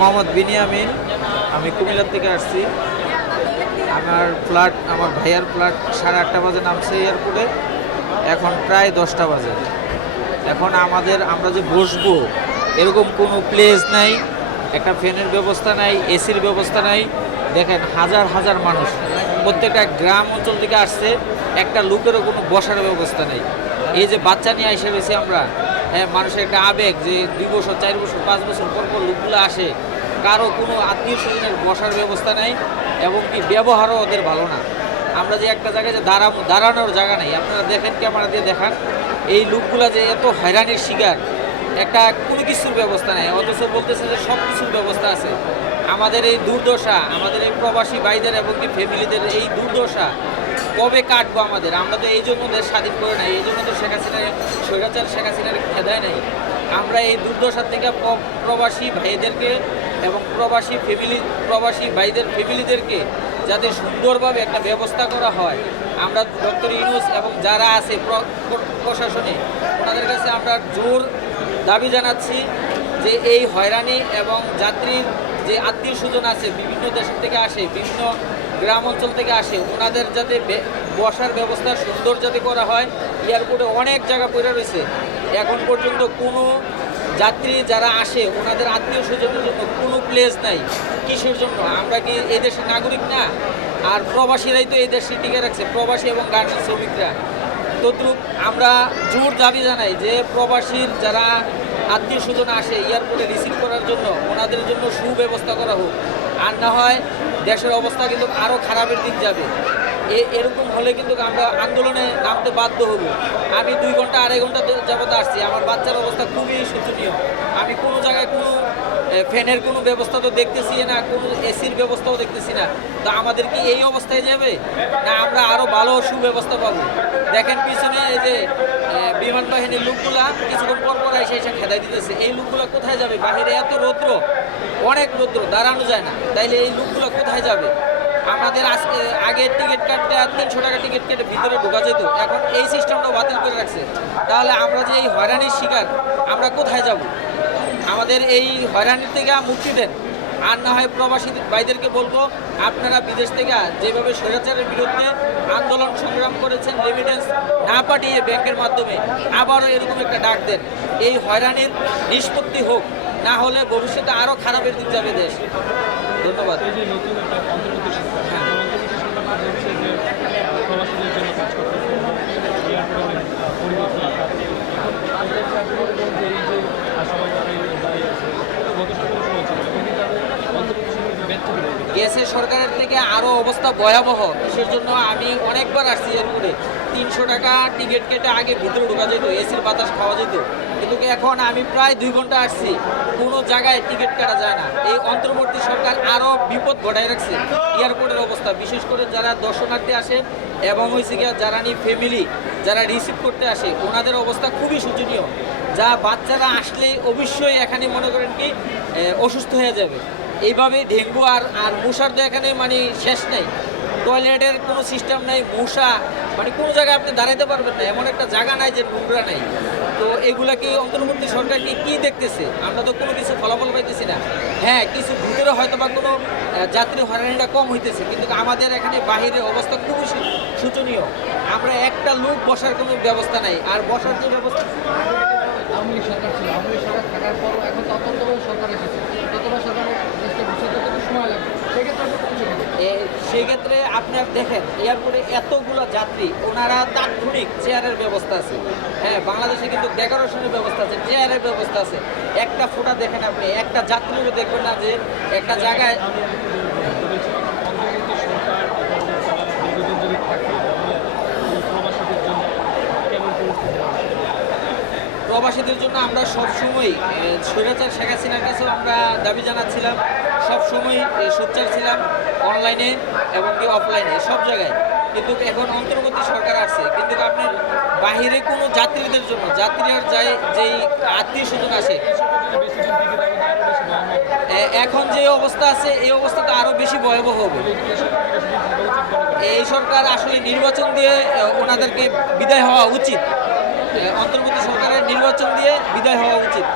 মোহাম্মদ বিনিয়ামিন আমি কুমিল্লার থেকে আসছি। আমার ফ্লাট আমার ভাইয়ার ফ্লাট সাড়ে আটটা বাজে নামছে এয়ারপোর্টে। এখন প্রায় দশটা বাজে। এখন আমাদের, আমরা যে বসবো, এরকম কোনো প্লেস নাই, একটা ফ্যানের ব্যবস্থা নাই, এসির ব্যবস্থা নাই। দেখেন, হাজার হাজার মানুষ। প্রত্যেকটা গ্রাম অঞ্চল থেকে আসছে, একটা লোকেরও কোনো বসার ব্যবস্থা নেই। এই যে বাচ্চা নিয়ে এসে রয়েছি আমরা হ্যাঁ মানুষের একটা আবেগ যে দুই বছর, চার বছর, পাঁচ বছর পর পর লোকগুলো আসে, কারও কোনো আত্মীয় স্বজনের বসার ব্যবস্থা নাই, এবং কি ব্যবহারও ওদের ভালো না। আমরা যে একটা জায়গায় যে দাঁড়াবো দাঁড়ানোর জায়গা নেই। আপনারা দেখেন, ক্যামেরা দিয়ে দেখান, এই লোকগুলা যে এত হয়রানির শিকার, একটা কোনো কিছুর ব্যবস্থা নেই। অথচ বলতেছে যে সব কিছুর ব্যবস্থা আছে। আমাদের এই দুর্দশা, আমাদের এই প্রবাসী ভাইদের এবং কি ফ্যামিলিদের এই দুর্দশা কবে কাটবো আমাদের? আমরা তো এই জন্য দেশ স্বাধীন করে নাই, এই জন্য তো শেখ হাসিনার স্বৈরাচার শেখ হাসিনার খেদায় নাই। আমরা এই দুর্দশার থেকে প্রবাসী ভাইদেরকে এবং প্রবাসী ফ্যামিলি প্রবাসী ভাইদের ফ্যামিলিদেরকে যাতে সুন্দরভাবে একটা ব্যবস্থা করা হয়। আমরা ডক্টর ইউনুস এবং যারা আছে প্র- প্র- প্রশাসনে, ওনাদের কাছে আমরা জোর দাবি জানাচ্ছি যে এই হয়রানি এবং যাত্রীর যে আত্মীয় স্বজন আছে বিভিন্ন দেশের থেকে আসে, বিভিন্ন গ্রাম অঞ্চল থেকে আসে, ওনাদের যাতে বসার ব্যবস্থা সুন্দর যাতে করা হয়, এয়ারপোর্টে অনেক জায়গা পড়ে রয়েছে। এখন পর্যন্ত কোনো যাত্রী যারা আসে, ওনাদের আত্মীয় স্বজনের জন্য কোনো প্লেস নাই। কিসের জন্য? আমরা কি এদেশের নাগরিক না? আর প্রবাসীরাই তো এই দেশে টিকে রাখছে, প্রবাসী এবং গার্মেন্টস শ্রমিকরা। তদ্রুপ আমরা জোর দাবি জানাই যে প্রবাসীর যারা আত্মীয় স্বজন আসে, এয়ারপোর্টে রিসিভ করার জন্য, ওনাদের জন্য সুব্যবস্থা করা হোক। আর না হয় দেশের অবস্থা কিন্তু আরও খারাপের দিক যাবে। এ, এরকম হলে কিন্তু আমরা আন্দোলনে নামতে বাধ্য হব। আমি দুই ঘণ্টা, আড়াই ঘণ্টা যাবত আসছি। আমার বাচ্চার অবস্থা খুবই শোচনীয়। আমি কোনো জায়গায় কোনো ফ্যানের কোনো ব্যবস্থা তো দেখতেছি না, কোনো এসির ব্যবস্থাও দেখতেছি না। তো আমাদের কি এই অবস্থায় যাবে? না, আমরা আরও ভালো সুব্যবস্থা পাবো। দেখেন পিছনে এই যে বিমান বাহিনীর লোকগুলা কিছুক্ষণ পর এসে এসে খেদাই দিতেছে। এই লোকগুলো কোথায় যাবে? বাহিরে এত রৌদ্র, অনেক রৌদ্র, দাঁড়ানো যায় না। তাইলে এই লোকগুলো কোথায় যাবে? আমাদের আজকে আগে টিকিট কাটতে তিনশো টাকা টিকিট কেটে ভিতরে ঢোকা যেত, এখন এই সিস্টেমটা বাতিল করে রাখছে। তাহলে আমরা যে এই হয়রানির শিকার, আমরা কোথায় যাব? আমাদের এই হয়রানির থেকে মুক্তি দেন। আর না হয় প্রবাসী ভাইদেরকে বলব, আপনারা বিদেশ থেকে যেভাবে স্বৈরাচারের বিরুদ্ধে আন্দোলন সংগ্রাম করেছেন রেমিটেন্স না পাঠিয়ে ব্যাংকের মাধ্যমে, আবারও এরকম একটা ডাক দেন। এই হয়রানির নিষ্পত্তি হোক, না হলে ভবিষ্যতে আরও খারাপের দিক যাবে দেশ। ধন্যবাদ এই যে নতুন একটা অন্তর্বর্তী সরকার এই অন্তর্বর্তী সরকার কাজ হচ্ছে যে প্রবাসীদের জন্য কাজ করতেছে এয়ারপোর্টে পরিবর্তন আসার এই যে সবাই দাঁড়িয়ে আছে গত সতেরো সময় ছিল কিন্তু তাদের অন্তর্বর্তী সরকার ব্যর্থ গ্যাসের সরকারের থেকে আরও অবস্থা ভয়াবহ। সের জন্য আমি অনেকবার আসছি এরপরে তিনশো টাকা টিকিট কেটে আগে ভিতরে ঢোকা যেত, এসির বাতাস খাওয়া যেত। কিন্তু এখন আমি প্রায় দুই ঘণ্টা আসছি, কোনো জায়গায় টিকিট কাটা যায় না। এই অন্তর্বর্তী সরকার আরও বিপদ ঘটায় রাখছে এয়ারপোর্টের অবস্থা। বিশেষ করে যারা দর্শনার্থী আসে এবং হয়েছে গিয়া যারা নি ফ্যামিলি যারা রিসিভ করতে আসে, ওনাদের অবস্থা খুবই শোচনীয়। যা বাচ্চারা আসলে অবশ্যই এখানে মনে করেন কি অসুস্থ হয়ে যাবে। এইভাবে ডেঙ্গু আর আর মশার তো এখানে মানে শেষ নেই। টয়লেটের কোনো সিস্টেম নেই মশা মানে কোনো জায়গায় আপনি দাঁড়াইতে পারবেন না, এমন একটা জায়গা নাই যে নোংরা নাই। তো এগুলা কি অন্তর্বর্তী সরকার কি, কী দেখতেছে? আমরা তো কোনো কিছু ফলাফল পাইতেছি না। হ্যাঁ কিছু ভিতরে হয়তো বা কোনো যাত্রী হয়রানিটা কম হইতেছে, কিন্তু আমাদের এখানে বাহিরের অবস্থা খুবই শোচনীয়। আমরা একটা লোক বসার কোনো ব্যবস্থা নাই, আর বসার যে ব্যবস্থা আওয়ামী সরকার ছিল, আওয়ামী সরকার থাকার পরও এখন ততবার সরকার এসেছে ততবার সরকার সেক্ষেত্রে আপনার দেখেন, এয়ারপোর্টে এতগুলো যাত্রী, ওনারা তাৎক্ষণিক চেয়ারের ব্যবস্থা আছে। হ্যাঁ বাংলাদেশে কিন্তু ডেকোরেশনের ব্যবস্থা আছে, চেয়ারের ব্যবস্থা আছে। একটা ফোটা দেখেন আপনি, একটা যাত্রীরও দেখবেন না যে একটা জায়গায় প্রবাসীদের জন্য আমরা সবসময় স্বৈরাচার শেখ হাসিনার কাছেও আমরা দাবি জানাচ্ছিলাম। সবসময় সোচ্চার ছিলাম অনলাইনে এবং কি অফলাইনে সব জায়গায়। কিন্তু এখন অন্তর্বর্তী সরকার আছে কিন্তু আপনার বাহিরে কোনো যাত্রীদের জন্য, যাত্রীরা যাই যেই আত্মীয় স্বজন আসে এখন যে অবস্থা আছে, এই অবস্থাটা আরও বেশি ভয়াবহ হবে। এই সরকার আসলে নির্বাচন দিয়ে ওনাদেরকে বিদায় হওয়া উচিত। অন্তর্বর্তী সরকারের নির্বাচন দিয়ে বিদায় হওয়া উচিত।